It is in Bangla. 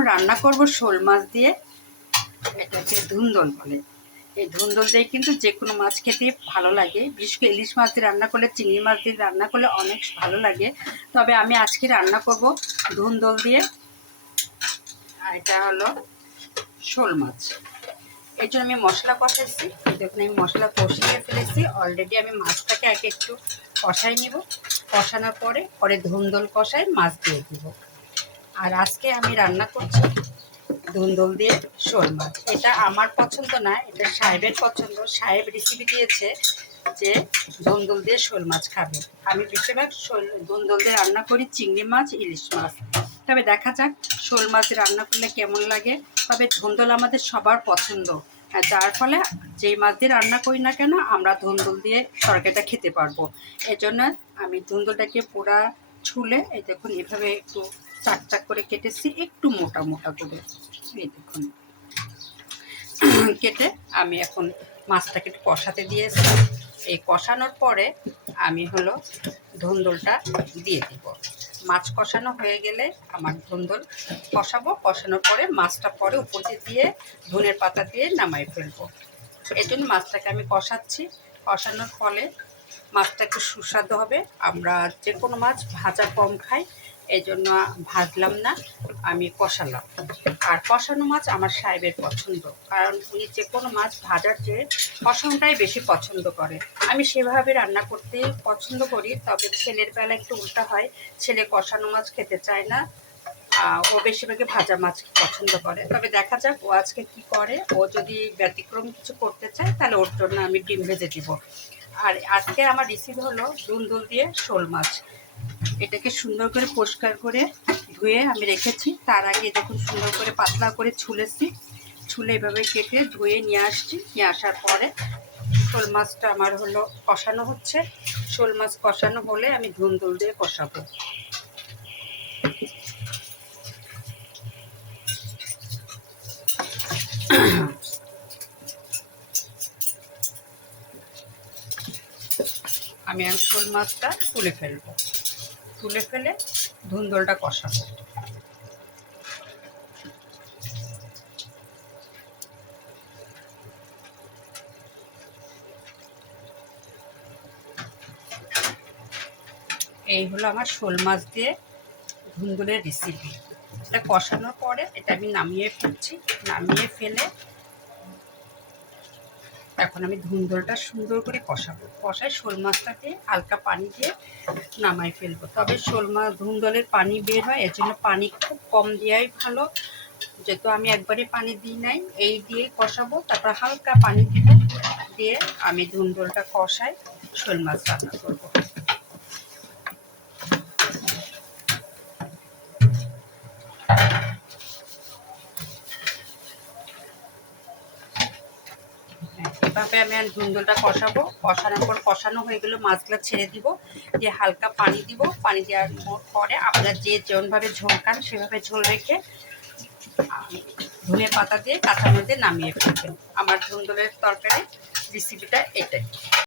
এখন রান্না করব শোল মাছ দিয়ে। এটাকে ধুন্দল বলে। এই ধুন্দল দিয়ে কিন্তু যে কোনো মাছ খেতে ভালো লাগে, বিশেষ করে ইলিশ মাছ দিয়ে রান্না করলে, চিংড়ি মাছ দিয়ে রান্না করলে অনেক ভালো লাগে। তবে আমি আজকে রান্না করব ধুন্দল দিয়ে। আর এটা হলো শোল মাছ। এই জন্য আমি মশলা কষাইছি। দেখুন আমি মশলা কষিয়ে ফেলেছি অলরেডি। আমি মাছটাকে আগে একটু কষাই নিব, কষানোর পরে ধুন্দল কষাই মাছ দিয়ে দিব। আর আজকে আমি রান্না করছি ধুন্দল দিয়ে শোল মাছ। এটা আমার পছন্দ না, এটা সাহেবের পছন্দ। সাহেব রেসিপি দিয়েছে যে ধুন্দল দিয়ে শোল মাছ খাবে। আমি বেশিরভাগ ধুন্দল দিয়ে রান্না করি চিংড়ি মাছ, ইলিশ মাছ। তবে দেখা যাক শোল মাছ রান্না করলে কেমন লাগে। তবে ধুন্দল আমাদের সবার পছন্দ, যার ফলে যেই মাছ দিয়ে রান্না করি না কেন আমরা ধুন্দল দিয়ে তরকারিটা খেতে পারবো। এজন্য আমি ধুন্দলটাকে পুরা ছুলে, এই দেখুন এভাবে একটু চাক চাক করে কেটেছি, একটু মোটা মোটা করে। এই দেখুন কেটে আমি এখন মাছটাকে একটু কষাতে দিয়েছি। এই কষানোর পরে আমি হলো ধুন্দলটা দিয়ে দিব। মাছ কষানো হয়ে গেলে আমার ধুন্দল কষাবো, কষানোর পরে মাছটা পরে উপর দিয়ে ধনের পাতা দিয়ে নামাই ফেলবো। এই জন্য মাছটাকে আমি কষাচ্ছি। কষানোর ফলে মাছটা একটু সুস্বাদু হবে। আমরা যে কোনো মাছ ভাজা কম খাই, এই জন্য ভাজলাম না, আমি কষালাম। আর কষানো মাছ আমার সাহেবের পছন্দ, কারণ উনি যে কোনো মাছ ভাজার চেয়ে কষানোটাই বেশি পছন্দ করে। আমি সেভাবে রান্না করতে পছন্দ করি, তবে ছেলের বেলা একটু উল্টা হয়। ছেলে কষানো মাছ খেতে চায় না, ও বেশিরভাগই ভাজা মাছ পছন্দ করে। তবে দেখা যাক ও আজকে কী করে। ও যদি ব্যতিক্রম কিছু করতে চায় তাহলে ওর জন্য আমি ডিম ভেজে দিব। আর আজকে আমার রেসিপি হলো ধুন্দল দিয়ে শোল মাছ। এটাকে সুন্দর করে পরিষ্কার করে ধুয়ে আমি রেখেছি। তার আগে যখন সুন্দর করে পাতলা করে ছুলেছি, ছুলে এভাবে কেটে ধুয়ে নিয়ে আসছি। নিয়ে আসার পরে শোল মাছটা আমার হলো কষানো হচ্ছে। শোল মাছ কষানো হলে আমি ধুন্দল দিয়ে কষাবো। আমি আর শোল মাছটা তুলে ফেলবো, তুলে ফেলে ধুন্দলটা কষাবো। এই হলো আমার শোল মাছ দিয়ে ধুন্দলের রেসিপি। এটা কষানোর পরে এটা আমি নামিয়ে ফেলছি। নামিয়ে ফেলে এখন আমি ধুন্দলটা সুন্দর করে কষাবো। কষায় শোল মাছটাকে হালকা পানি দিয়ে নামাই ফেলবো। তবে শোল মাছ ধুন্দলের পানি বের হয়, এর জন্য পানি খুব কম দেওয়াই ভালো। যেহেতু আমি একবারে পানি দিই নাই, এই দিয়ে কষাবো, তারপর হালকা পানি দিব। দিয়ে আমি ধুন্দলটা কষাই শোল মাছ রান্না করবো। এভাবে আমি আর ধুন্দলটা কষাবো। কষানোর পর কষানো হয়ে গেলে মাছগুলো ছেড়ে দিব, দিয়ে হালকা পানি দিব। পানি দেওয়ার পরে আপনারা যে যেমনভাবে ঝোল খান সেভাবে ঝোল রেখে ধনে পাতা দিয়ে কাঁচামরিচ দিয়ে নামিয়ে ফেলবেন। আমার ধুন্দলের তরকারি রেসিপিটা এটাই।